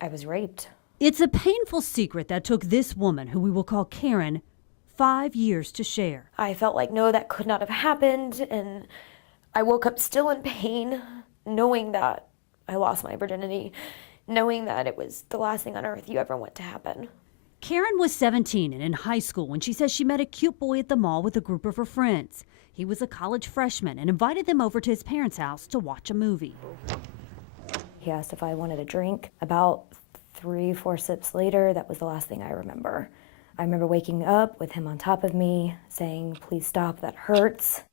I was raped. It's a painful secret that took this woman, who we will call Karen, 5 years to share. I felt like, no, that could not have happened, and I woke up still in pain, knowing that I lost my virginity, knowing that it was the last thing on earth you ever want to happen. Karen was 17 and in high school when she says she met a cute boy at the mall with a group of her friends. He was a college freshman and invited them over to his parents' house to watch a movie. He asked if I wanted a drink. About 3-4 sips later, that was the last thing I remember. I remember waking up with him on top of me, saying, "Please stop, that hurts."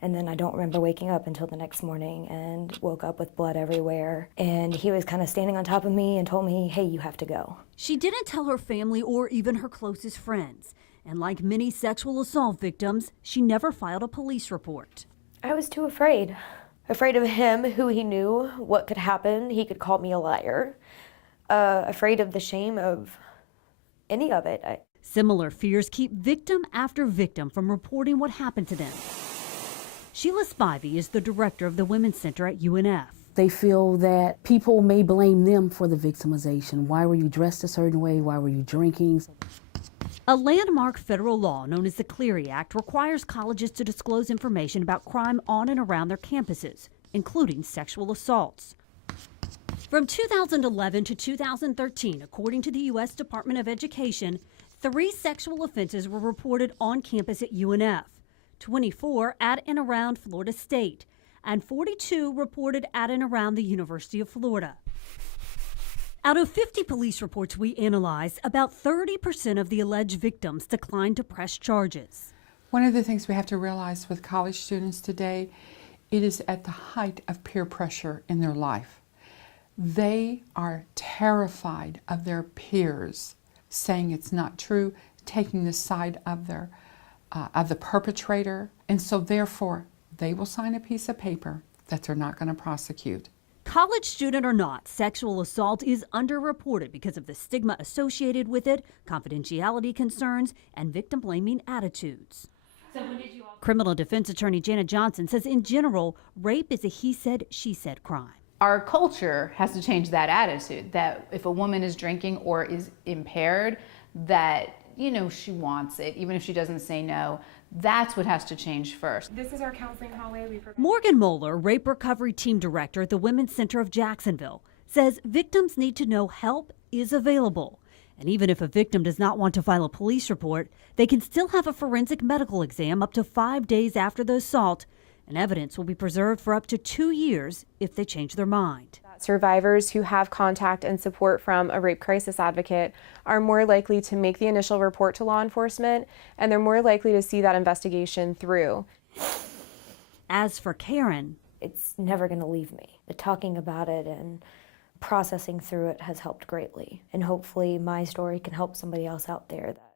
And then I don't remember waking up until the next morning and woke up with blood everywhere. And he was kind of standing on top of me and told me, "Hey, you have to go." She didn't tell her family or even her closest friends. And like many sexual assault victims, she never filed a police report. I was too afraid. Afraid of him, who he knew, what could happen. He could call me a liar. Afraid of the shame of any of it. Similar fears keep victim after victim from reporting what happened to them. Sheila Spivey is the director of the Women's Center at UNF. They feel that people may blame them for the victimization. Why were you dressed a certain way? Why were you drinking? A landmark federal law known as the Clery Act requires colleges to disclose information about crime on and around their campuses, including sexual assaults. From 2011 to 2013, according to the U.S. Department of Education, 3 sexual offenses were reported on campus at UNF, 24 at and around Florida State, and 42 reported at and around the University of Florida. Out of 50 police reports we analyzed, about 30% of the alleged victims declined to press charges. One of the things we have to realize with college students today, it is at the height of peer pressure in their life. They are terrified of their peers saying it's not true, taking the side of the perpetrator, and so therefore they will sign a piece of paper that they're not going to prosecute. College student or not, sexual assault is underreported because of the stigma associated with it, confidentiality concerns, and victim-blaming attitudes. Criminal defense attorney Janet Johnson says in general, rape is a he said, she said crime. Our culture has to change that attitude, that if a woman is drinking or is impaired, that, she wants it, even if she doesn't say no. That's what has to change first. This is our counseling hallway. Morgan Moeller, rape recovery team director at the Women's Center of Jacksonville, says victims need to know help is available. And even if a victim does not want to file a police report, they can still have a forensic medical exam up to 5 days after the assault, and evidence will be preserved for up to 2 years if they change their mind. Survivors who have contact and support from a rape crisis advocate are more likely to make the initial report to law enforcement, and they're more likely to see that investigation through. As for Karen, it's never going to leave me. The talking about it and processing through it has helped greatly. And hopefully my story can help somebody else out there that